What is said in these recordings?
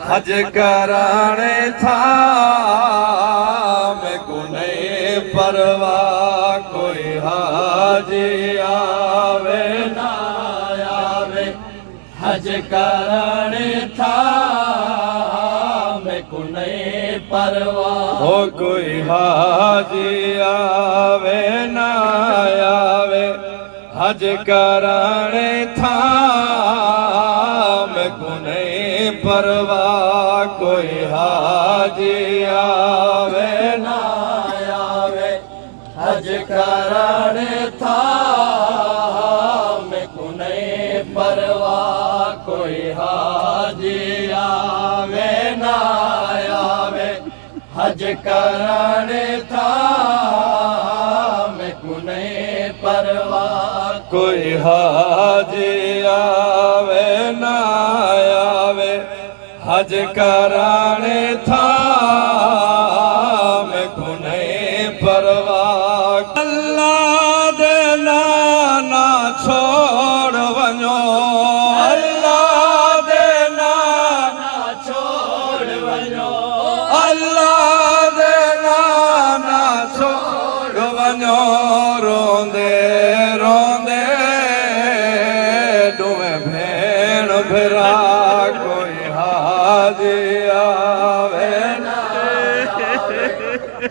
हज कराने था मैं को नहीं परवाह कोई हाजी आवे ना आवे। हज कराने था मैं को नहीं परवाह हो कोई हाजी आवे ना आवे। हज कराने था मैं को नहीं परवाह कोई हाजी आवे ना आवे। हज कराने था मैं को नहीं परवाह कोई हाजी आवे ना आवे। हज कराने था मैं को नहीं परवाह कोई हाजी आवे ना आवे। हज कराने था मैं को नहीं परवाह। अल्लाह दे नाना छोड़ वञो। अल्लाह दे नाना छोड़ वञो। अल्लाह दे नाना छोड़ वञो। रोंदे रोंदे डुए भेण भिरा कोई हाजी आवे ना आवे।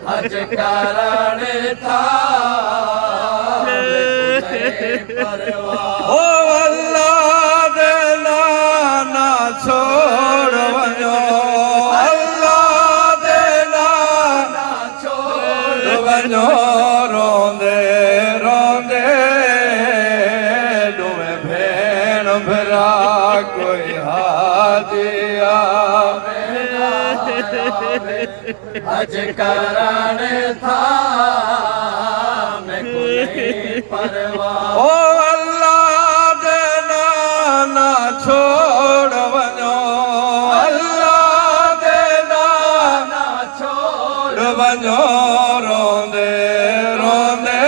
हज कराने था मैं को नहीं परवाह। ओ अल्लाह दे नाना छोड़ वञो। अल्लाह दे नाना छोड़ वञो। रोंदे रोंदे डुए भेण भिरा कोई हाजी आवे ना आवे। हज कराने था मैं को नहीं परवाह। ओ अल्लाह दे नाना छोड़ वञो। अल्लाह दे नाना छोड़ वञो। रोंदे रोंदे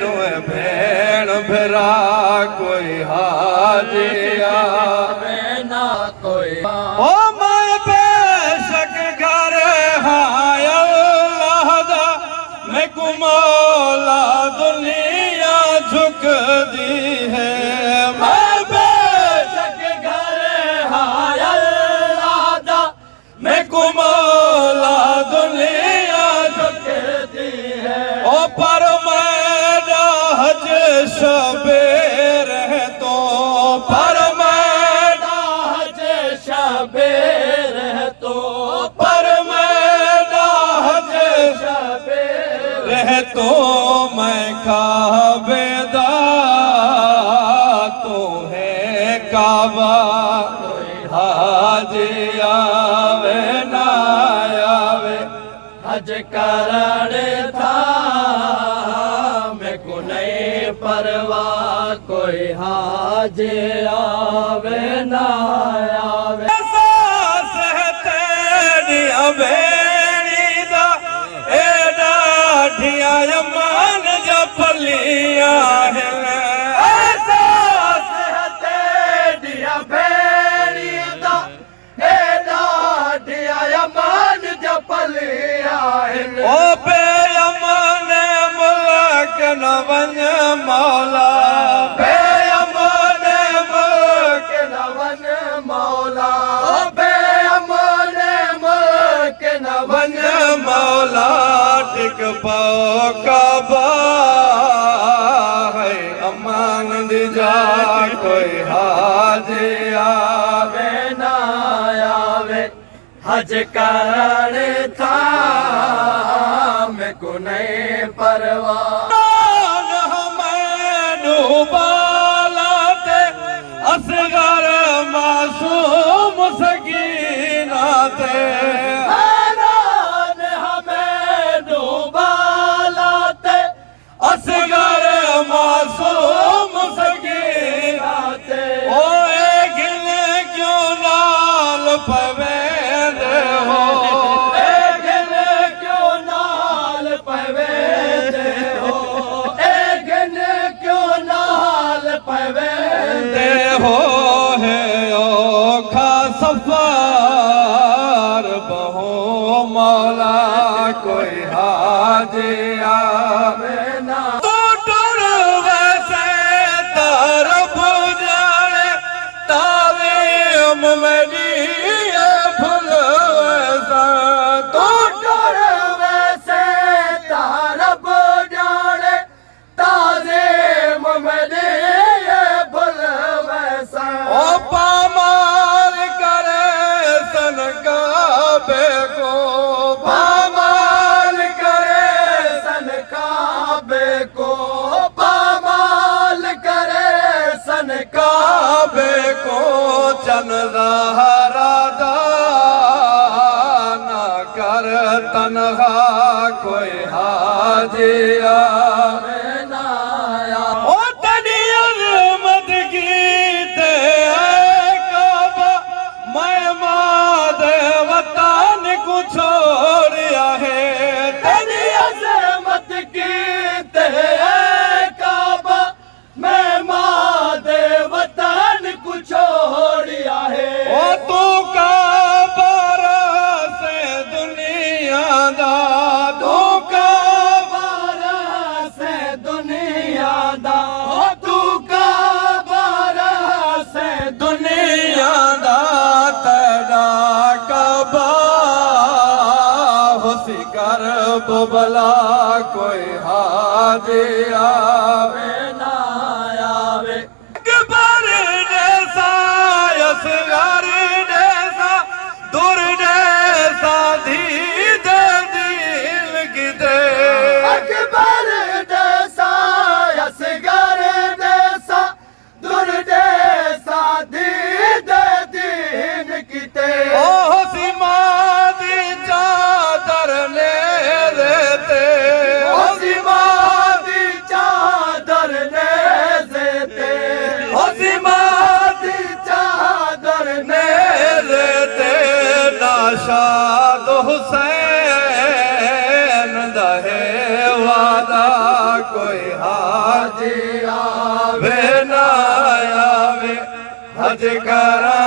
डुए भेण भिरा कोई हाजी आवे ना कोई। ओ मैं बेशक घर हाय अल्लाह दा मैं को मौला दुनिया झुक दी है। मैं बेशक घर हाय अल्लाह दा मैं को मौला दुनिया झुक दी है। ओ पर मेरा हज शबे रह तो पर मेरा हज शबे रह तो पर मेरा हज शबे रह तो मैं काबेदा तू है काबा कोई हाजी आवे ना आवे। हज कराने था मैं को नहीं परवाह कोई हाजी आवे ना आवे। सास है तेरी अबेड़ी दा एडा ढिया मान जपलिया है। सास है तेरी अबेड़ी दा एडा ढिया मान जपलिया है। ओ बेअमन मुल्क न वञ मौला। बेअमन मुल्क न वञ मौला। बेअमन मुल्क न वञ मौला। टिक पाओ काबा है अमान दी जा कोई हाजी आवे ना आवे। हज कराने था मैं को नहीं परवाह। बालाते असगर मासूम सकीना ते हैरान हमें डूबालाते असगर मासूम सकीना ते। ओ गिल क्यों नाल पवेंद हो। गिल क्यों नाल पवेंद हो। गिल क्यों नाल पवेंद हो। है ओ खास सफार बहो मौला कोई हाजी आवे ना तू टुर वैसे तरफ जाने तावीम मेरी ये फुल वैसा तू टुर वैसे तरफ जाने ताज़ीम मेरी ये फुल वैसा ओ पामाल करे सन काबे को पामाल करे सन काबे को पामाल करे सन काबे को चन ज़हरा दाना कर तनहा कोई हाजी आवे ना ओ तेरी अज़मत की ते काबा मैं मादे वतन को छोड़िया है तेरी अज़मत की ते काबा मैं मादे वतन को छोड़िया है ओ तू काबा से दुनिया दा तू काबा से दुनिया दा ओ तू काबा से दुनिया दा तेरा काबा हुसी कर बुबला कोई हाजी आवे ना आवे अकबर जैसा असगर जैसा दूर जैसा दीद दिल किते अकबर जैसा असगर जैसा दूर जैसा दीद दिल किते ओ सिमादी चादर ले देते ओ सिमादी चादर ले देते ओ सिमादी चादर ले देते नाशाद हुसैन दहे वादा कोई हाजी आवे ना आवे हज करा